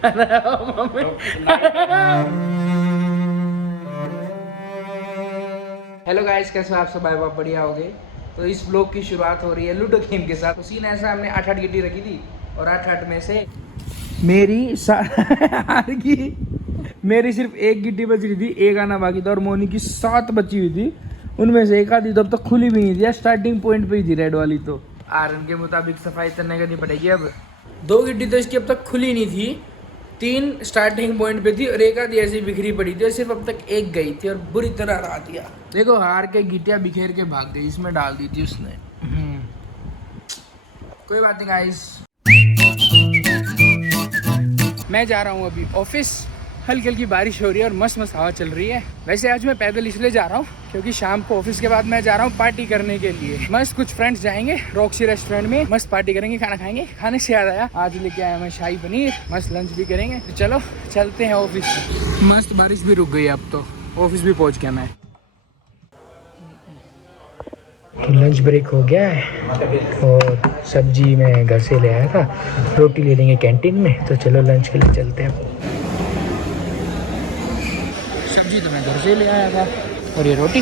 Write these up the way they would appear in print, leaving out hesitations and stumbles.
Hello guys, कैसे हो आप सब? आप बढ़िया होगे। तो इस ब्लॉग की शुरुआत हो रही है लूडो गेम के साथ। तो सीन ऐसा, हमने 8 गिट्टी रखी थी और 8 में से मेरी हार की मेरी सिर्फ एक गिट्टी बच रही थी, एक आना बाकी था और मोनी की 7 बची हुई थी। उनमें से एक आधी तो अब तक खुली भी नहीं थी, स्टार्टिंग पॉइंट पे ही थी रेड वाली। तो आयरन के मुताबिक सफाई करने करनी पड़ेगी। अब 2 गिट्टी तो इसकी अब तक खुली नहीं थी, 3 स्टार्टिंग पॉइंट पे थी और एक आधी ऐसी बिखरी पड़ी थी और सिर्फ अब तक एक गई थी और बुरी तरह रहा दिया। देखो हार के गिट्टियाँ बिखेर के भाग गई, इसमें डाल दी थी उसने। कोई बात नहीं गाइस, मैं जा रहा हूँ अभी ऑफिस। हल्की हल्की बारिश हो रही है और मस्त मस्त हवा चल रही है। वैसे आज मैं पैदल इसलिए जा रहा हूँ क्योंकि शाम को ऑफिस के बाद मैं जा रहा हूँ पार्टी करने के लिए। मस्त कुछ फ्रेंड्स जाएंगे रॉक्सी रेस्टोरेंट में, मस्त पार्टी करेंगे, खाना खाएंगे। खाने से याद आया, आज लेके आया मैं शाही पनीर, मस्त लंच भी करेंगे। तो चलो चलते हैं ऑफिस। मस्त बारिश भी रुक गई, अब तो ऑफिस भी पहुँच गया मैं। तो लंच ब्रेक हो गया है और सब्जी मैं घर से ले आया था, रोटी ले लेंगे कैंटीन में। तो चलो लंच के लिए चलते हैं। सब्जी तो मैं घर से ले आया था और ये रोटी।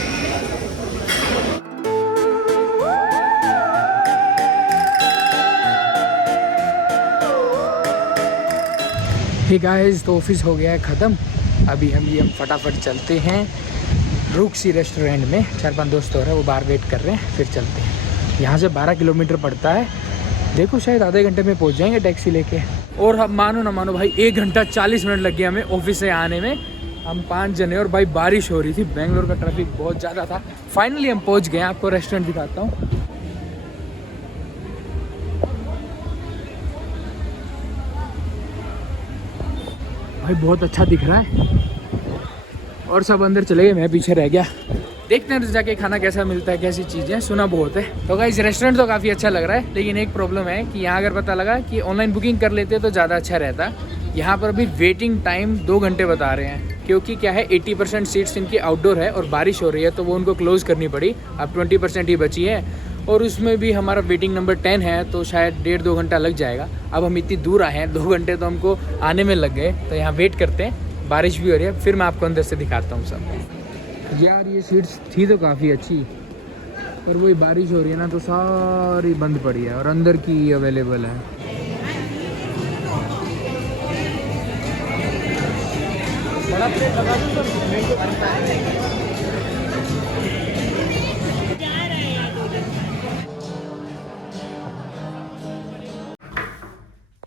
हे गाइस, तो ऑफिस हो गया है ख़त्म। अभी हम फटाफट चलते हैं रॉक्सी रेस्टोरेंट में। 4-5 दोस्त हो रहे हैं, वो बाहर वेट कर रहे हैं, फिर चलते हैं। यहाँ से 12 किलोमीटर पड़ता है। देखो शायद आधे घंटे में पहुँच जाएंगे टैक्सी लेके। और अब मानो ना मानो भाई, 1 घंटा 40 मिनट लग गया हमें ऑफिस से आने में। हम 5 जने और भाई बारिश हो रही थी, बेंगलोर का ट्रैफिक बहुत ज़्यादा था। फाइनली हम पहुँच गए। आपको रेस्टोरेंट दिखाता हूँ। भाई बहुत अच्छा दिख रहा है और सब अंदर चले गए, मैं पीछे रह गया। देखते हैं तो जाके खाना कैसा मिलता है, कैसी चीज़ें, सुना बहुत है। तो गाइस रेस्टोरेंट तो काफ़ी अच्छा लग रहा है, लेकिन एक प्रॉब्लम है कि यहाँ अगर पता लगा कि ऑनलाइन बुकिंग कर लेते तो ज़्यादा अच्छा रहता। यहाँ पर अभी वेटिंग टाइम 2 घंटे बता रहे हैं, क्योंकि क्या है 80% सीट्स इनकी आउटडोर है और बारिश हो रही है तो वो उनको क्लोज़ करनी पड़ी। अब 20% ही बची है और उसमें भी हमारा वेटिंग नंबर 10 है, तो शायद 1.5-2 घंटा लग जाएगा। अब हम इतनी दूर आए हैं, 2 घंटे तो हमको आने में लग गए। तो यहाँ वेट करते हैं, बारिश भी हो रही है, फिर मैं आपको अंदर से दिखाता हूँ सब। यार ये सीट्स थी तो काफ़ी अच्छी, पर वही बारिश हो रही है ना तो सारी बंद पड़ी है और अंदर की अवेलेबल है। बड़ा प्लेट लगा दूँ सर।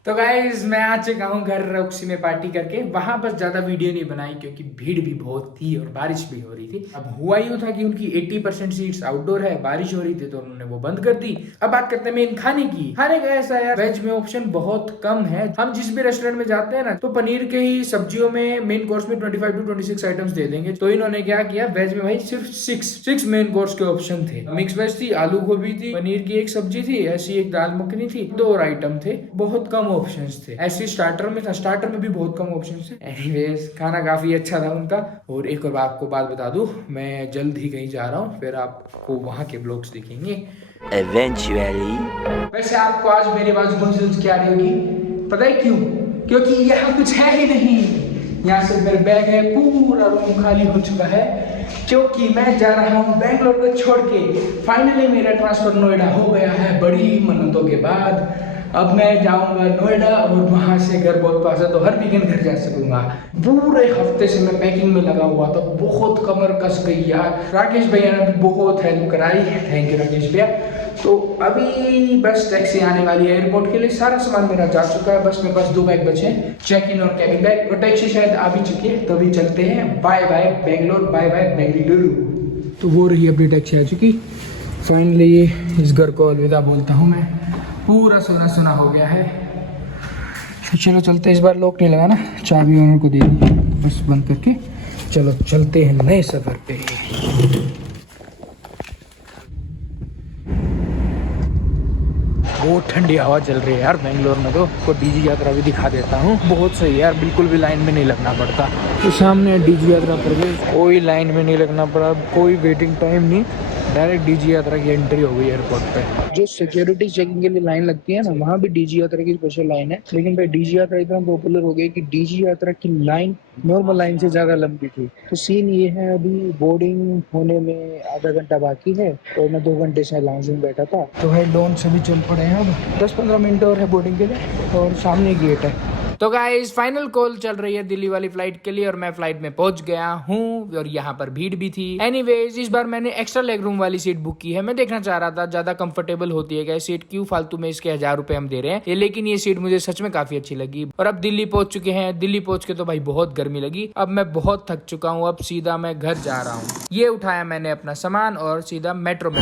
तो गाइज मैं आ चुका हूँ घर रॉक्सी में पार्टी करके। वहां बस ज्यादा वीडियो नहीं बनाई क्योंकि भीड़ भी बहुत थी और बारिश भी हो रही थी। अब हुआ यूँ था कि उनकी 80% सीट्स आउटडोर है, बारिश हो रही थी तो उन्होंने वो बंद कर दी। अब बात करते हैं मेन खाने की। खाने का ऐसा है, वेज में ऑप्शन बहुत कम है। हम जिस भी रेस्टोरेंट में जाते हैं ना, तो पनीर के ही सब्जियों में मेन कोर्स में 25 to 26 आइटम्स दे देंगे। तो इन्होंने क्या किया, वेज में भाई सिर्फ 6 मेन कोर्स के ऑप्शन थे। मिक्स वेज थी, आलू गोभी थी, पनीर की एक सब्जी थी, ऐसी एक दाल मखनी थी, 2 और आइटम थे। बहुत कम ऑप्शंस थे। ऐसे स्टार्टर में था, स्टार्टर में भी बहुत कम ऑप्शंस थे। एनीवेज खाना काफी अच्छा था उनका। और एक और आपको बात बता दूं, मैं जल्द ही कहीं जा रहा हूँ, फिर आपको वहाँ के ब्लॉग्स दिखेंगे eventually। वैसे आपको आज मेरी आवाज महसूस क्या रही होगी, पता है क्यों? क्योंकि यहाँ कुछ है ही नहीं। यहाँ से मेरे बैग है, पूरा रूम खाली हो चुका है क्योंकि मैं जा रहा हूँ बेंगलोर को छोड़ के। फाइनली मेरा ट्रांसफर नोएडा हो गया है बड़ी मन्नतों के बाद। अब मैं जाऊंगा नोएडा और वहाँ से घर बहुत पास है तो हर वीकेंड घर जा सकूंगा। पूरे हफ्ते से मैं पैकिंग में लगा हुआ था, बहुत कमर कस गई यार। राकेश भैया ने भी बहुत हेल्प कराई, थैंक यू राकेश भैया। तो अभी बस टैक्सी आने वाली है एयरपोर्ट के लिए, सारा सामान मेरा जा चुका है, बस मेरे पास 2 बैग बचे हैं, चेक इन और कैबिन बैग। और टैक्सी शायद आ भी चुकी है, तो अभी चलते हैं। Bye bye Bangalore, bye bye Bengaluru. तो वो रही अपनी टैक्सी आ चुकी। फाइनली इस घर को अलविदा बोलता हूँ मैं, पूरा सोना सोना हो गया है। तो चलो चलते हैं। इस बार लॉक नहीं लगाना, चाबी ओनर को दे दी बस बंद करके। चलो चलते हैं नए सफर पे। बहुत ठंडी हवा चल रही है यार बेंगलोर में। तो आपको डीजी यात्रा भी दिखा देता हूँ, बहुत सही है यार, बिल्कुल भी लाइन में नहीं लगना पड़ता। तो सामने डीजी यात्रा पर भी कोई लाइन में नहीं लगना पड़ा, कोई वेटिंग टाइम नहीं, डायरेक्ट डीजी यात्रा की एंट्री हो गई एयरपोर्ट पे। जो सिक्योरिटी चेकिंग के लिए लाइन लगती है ना, वहाँ भी डीजी यात्रा की स्पेशल लाइन है। लेकिन भाई डीजी यात्रा इतना पॉपुलर हो गई कि डीजी यात्रा की लाइन नॉर्मल लाइन से ज्यादा लंबी थी। तो सीन ये है, अभी बोर्डिंग होने में आधा घंटा बाकी है और मैं 2 घंटे से लाउंज में बैठा था। तो भाई लॉन्च से भी चल पड़े हैं, अब 10-15 मिनट और है बोर्डिंग के लिए और सामने गेट है। तो गाइस फाइनल कॉल चल रही है दिल्ली वाली फ्लाइट के लिए और मैं फ्लाइट में पहुंच गया हूं और यहाँ पर भीड़ भी थी। एनीवेज इस बार मैंने एक्स्ट्रा लेग रूम वाली सीट बुक की है। मैं देखना चाह रहा था ज्यादा कंफर्टेबल होती है क्या सीट, क्यों फालतू में इसके 1000 रुपए हम दे रहे हैं। लेकिन ये सीट मुझे सच में काफी अच्छी लगी। और अब दिल्ली पहुंच चुके हैं। दिल्ली पहुंच के तो भाई बहुत गर्मी लगी। अब मैं बहुत थक चुका हूँ। अब सीधा मैं घर जा रहा हूँ। ये उठाया मैंने अपना सामान और सीधा मेट्रो में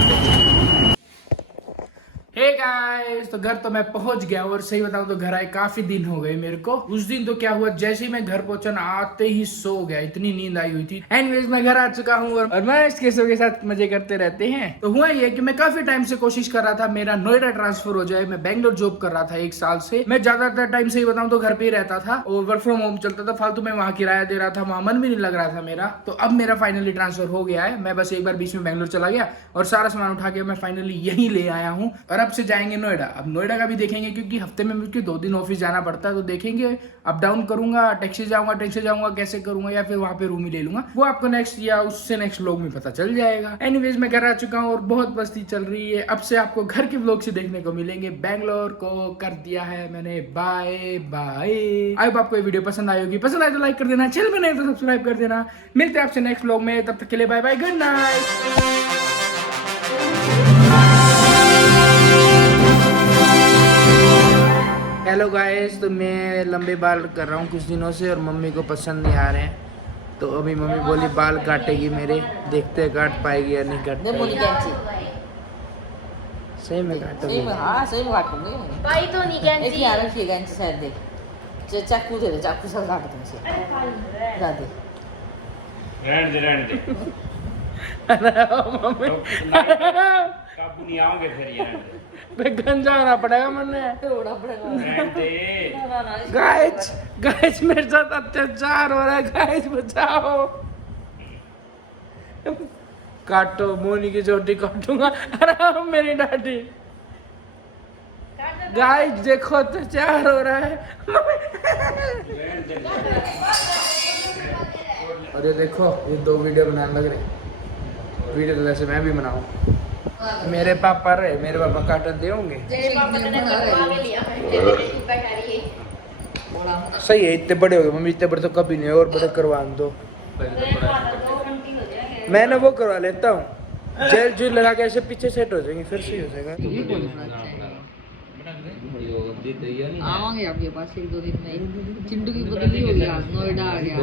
हे गाइस, तो घर तो मैं पहुंच गया और सही बताऊं तो घर आए काफी दिन हो गए मेरे को। उस दिन तो क्या हुआ, जैसे ही मैं घर पहुंचा ना आते ही सो गया, इतनी नींद आई हुई थी। एनीवेज मैं घर आ चुका हूं और मैं इसके के साथ मजे करते रहते हैं। तो हुआ ये कि मैं काफी टाइम से कोशिश कर रहा था मेरा नोएडा ट्रांसफर हो जाए। मैं बैंगलोर जॉब कर रहा था 1 साल से। मैं ज्यादातर टाइम से ही बताऊं तो घर पे ही रहता था और वर्क फ्रॉम होम चलता था। फालतू में वहां किराया दे रहा था, वहां मन भी नहीं लग रहा था मेरा। तो अब मेरा फाइनली ट्रांसफर हो गया है। मैं बस एक बार बीच में बैंगलोर चला गया और सारा सामान उठा के मैं फाइनली यही ले आया हूँ और अब से जाएंगे नोएडा। अब नोएडा का भी देखेंगे क्योंकि हफ्ते में मुझे 2 दिन ऑफिस जाना पड़ता है। तो देखेंगे अप डाउन करूंगा, टैक्सी जाऊंगा कैसे करूंगा या फिर वहां पे रूम ही ले लूंगा, वो आपको नेक्स्ट या उससे नेक्स्ट व्लॉग में पता चल जाएगा। एनीवेज मैं घर आ चुका हूँ और बहुत मस्ती चल रही है। अब से आपको घर के व्लॉग से देखने को मिलेंगे। बैंगलोर को कर दिया है मैंने बाय बाय। आई होप आपको ये वीडियो पसंद आई होगी। पसंद आए तो लाइक कर देना, चैनल में नहीं तो सब्सक्राइब कर देना। मिलते हैं आपसे नेक्स्ट व्लॉग में, तब तक के लिए bye bye, good night. Hello guys, तो मैं लंबे बाल कर रहा हूँ कुछ दिनों से और मम्मी को पसंद नहीं आ रहे हैं। तो अभी मम्मी बोली बाल काटेगी मेरे, देखते हैं काट पाएगी या नहीं काट पाएगी। सही में काटोगी? हाँ सही में काटूंगी। भाई तो नहीं कैंची। एक यार रखिए कैंची शायद देख। चाकू दे दे, चाकू से काट दे इसे। ला दे। रहने दे मम्मी काबू नहीं आओगे फिर यार। गंजा होना पड़ेगा मैंने। थोड़ा पड़ेगा। रहने दे। गाइस मेरे साथ अत्याचार हो रहा है। गाइस बचाओ, काटो, मोनी की चोटी काटूंगा। अरे मेरी डाटी। गाइस देखो अत्याचार हो रहा है। और ये देखो ये 2 वीडियो बनाने लग रहे। वीडियो तो वैसे मैं भी बनाऊं। मेरे पापा काट देंगे। सही है, इतने बड़े हो गए मम्मी, इतने बड़े तो कभी नहीं, और बड़े करवा दो। मैं ना वो करवा लेता हूँ, जेल जेल लगा के ऐसे पीछे सेट हो जाएंगे, फिर सही हो जाएगा। आवांगे आपके पास 1-2 दिन में। चिंटू की बदली हो गया, नोएडा आ गया।